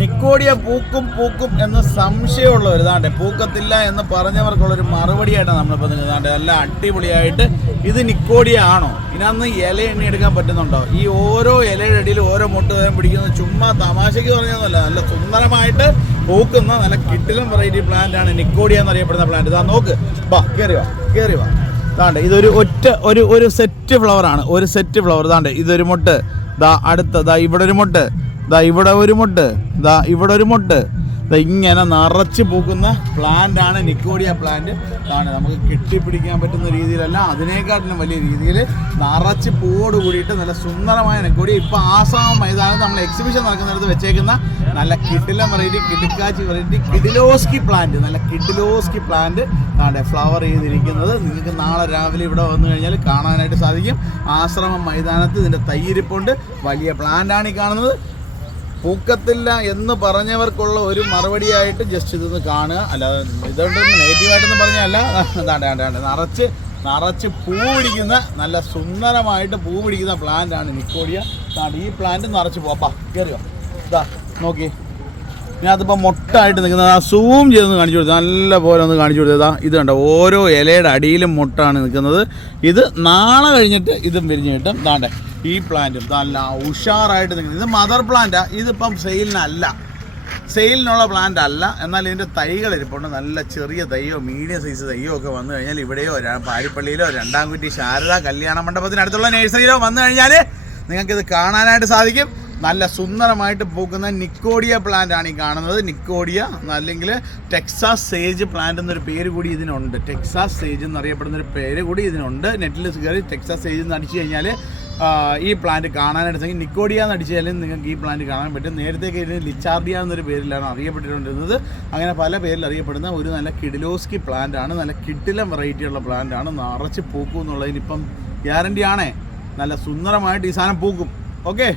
നിക്കോടിയ പൂക്കും പൂക്കും എന്ന് സംശയമുള്ളവർ ഇതാണ്ട് പൂക്കത്തില്ല എന്ന് പറഞ്ഞവർക്കുള്ളൊരു മറുപടിയായിട്ടാണ് നമ്മളിപ്പോൾ നിൽക്കുന്നത് നല്ല അടിപൊളിയായിട്ട് ഇത് നിക്കോടിയ ആണോ? ഇതിനകത്ത് ഇല എണ്ണി എടുക്കാൻ പറ്റുന്നുണ്ടോ? ഈ ഓരോ ഇലയുടെ അടിയിൽ ഓരോ മുട്ട് വേഗം പിടിക്കുന്നത് ചുമ്മാ തമാശയ്ക്ക് പറഞ്ഞതല്ല നല്ല സുന്ദരമായിട്ട് പൂക്കുന്ന നല്ല കിട്ടിലും വെറൈറ്റി പ്ലാന്റ് ആണ് നിക്കോഡിയ എന്നറിയപ്പെടുന്ന പ്ലാന്റ് ഇതാ നോക്ക്. വാ കയറി വാ കയറി വാ. ഇതാണ്ട് ഇതൊരു ഒറ്റ ഒരു ഒരു സെറ്റ് ഫ്ലവർ ആണ്. ഒരു സെറ്റ് ഫ്ലവർ ഇതാണ്ട് ഇതൊരു മുട്ട്. ദാ അടുത്ത ദാ ഇവിടെ ഒരു മുട്ട്. ദാ ഇവിടെ ഒരു മുട്ട്. ദാ ഇവിടെ ഒരു മുട്ട്. ദാ ഇങ്ങനെ നിറച്ച് പൂക്കുന്ന പ്ലാന്റ് ആണ് നിക്കോഡിയ പ്ലാന്റ് ആണ് നമുക്ക് കെട്ടിപ്പിടിക്കാൻ പറ്റുന്ന രീതിയിലല്ല അതിനേക്കാട്ടിലും വലിയ രീതിയിൽ നിറച്ച് പൂവോട് കൂടിയിട്ട് നല്ല സുന്ദരമായ നിക്കോഡിയ ഇപ്പൊ ആസാം മൈതാനത്ത് നമ്മൾ എക്സിബിഷൻ നടക്കുന്നിടത്ത് വെച്ചേക്കുന്ന നല്ല കിഡിലം വെറൈറ്റി കിടുക്കാച്ചി വെറൈറ്റി കിഡിലോസ്കി പ്ലാന്റ് നല്ല കിഡിലോസ്കി പ്ലാന്റ് ആണ് ഫ്ലവർ ചെയ്തിരിക്കുന്നത്. നിങ്ങൾക്ക് നാളെ രാവിലെ ഇവിടെ വന്നു കഴിഞ്ഞാൽ കാണാനായിട്ട് സാധിക്കും. ആശ്രമം മൈതാനത്ത് ഇതിന്റെ തൈയിരിപ്പുണ്ട് വലിയ പ്ലാന്റാണ് ഈ കാണുന്നത്. പൂക്കത്തില്ല എന്ന് പറഞ്ഞവർക്കുള്ള ഒരു മറുപടിയായിട്ട് ജസ്റ്റ് ഇതൊന്ന് കാണുക. അല്ലാതെ ഇതുകൊണ്ട് നെഗറ്റീവായിട്ടൊന്നും പറഞ്ഞല്ല അതാണ്ട് അതാണ്ട് നിറച്ച് നിറച്ച് പൂ പിടിക്കുന്ന നല്ല സുന്ദരമായിട്ട് പൂ പിടിക്കുന്ന പ്ലാന്റ് ആണ് നിക്കോടിയ ഈ പ്ലാന്റ് നിറച്ച് പോപ്പാ കയറിയോ ഇതാ നോക്കി. ഇതിനകത്തിപ്പോൾ മൊട്ടായിട്ട് നിൽക്കുന്നത് ആ സൂം ചെയ്തൊന്ന് കാണിച്ചു കൊടുത്തു. നല്ല പോലെ ഒന്ന് കാണിച്ചു കൊടുത്തതാ ഇത് കണ്ടോ ഓരോ ഇലയുടെ അടിയിലും മുട്ടാണ് നിൽക്കുന്നത്. ഇത് നാളെ കഴിഞ്ഞിട്ട് ഇതും വിരിഞ്ഞ് കിട്ടും. താണ്ടെ ഈ പ്ലാന്റും നല്ല ഉഷാറായിട്ട് നിൽക്കുന്നത്. ഇത് മദർ പ്ലാന്റാ ഇതിപ്പം സെയിലിനല്ല സെയിലിനുള്ള പ്ലാന്റ് അല്ല. എന്നാൽ ഇതിന്റെ തൈകൾ ഇരിപ്പുണ്ട്. നല്ല ചെറിയ തൈയോ മീഡിയം സൈസ് തൈയോ ഒക്കെ വന്നു കഴിഞ്ഞാൽ ഇവിടെയോ പാരിപ്പള്ളിയിലോ രണ്ടാം കുറ്റി ശാരദ കല്യാണ മണ്ഡപത്തിനടുത്തുള്ള നഴ്സറിയിലോ വന്നു കഴിഞ്ഞാൽ നിങ്ങൾക്കിത് കാണാനായിട്ട് സാധിക്കും. നല്ല സുന്ദരമായിട്ട് പൂക്കുന്ന നിക്കോഡിയ പ്ലാന്റ് ആണ് ഈ കാണുന്നത്. നിക്കോഡിയ അല്ലെങ്കിൽ ടെക്സാസ് സേജ് പ്ലാന്റ് എന്നൊരു പേര് കൂടി ഇതിനുണ്ട്. ടെക്സാസ് സേജ് എന്നറിയപ്പെടുന്ന ഒരു പേര് കൂടി ഇതിനുണ്ട്. നെറ്റിൽ കയറി ടെക്സാസ് സേജ് എന്ന് അടിച്ചു കഴിഞ്ഞാൽ ഈ പ്ലാന്റ് കാണാനായിട്ട് നിക്കോഡിയ എന്ന് അടിച്ചു കഴിഞ്ഞാൽ നിങ്ങൾക്ക് ഈ പ്ലാന്റ് കാണാൻ പറ്റും. നേരത്തെ കഴിഞ്ഞ് ലിച്ചാർഡിയ എന്നൊരു പേരിലാണ് അറിയപ്പെട്ടിട്ടുണ്ടിരുന്നത് അങ്ങനെ പല പേരിൽ അറിയപ്പെടുന്ന ഒരു നല്ല കിഡിലോസ്കി പ്ലാന്റ് ആണ്. നല്ല കിഡിലം വെറൈറ്റിയുള്ള പ്ലാന്റ് ആണ്. നിറച്ച് പൂക്കും എന്നുള്ളതിനിപ്പം ഗ്യാരണ്ടി ആണേ. നല്ല സുന്ദരമായിട്ട് ഈ സാധനം പൂക്കും. ഓക്കെ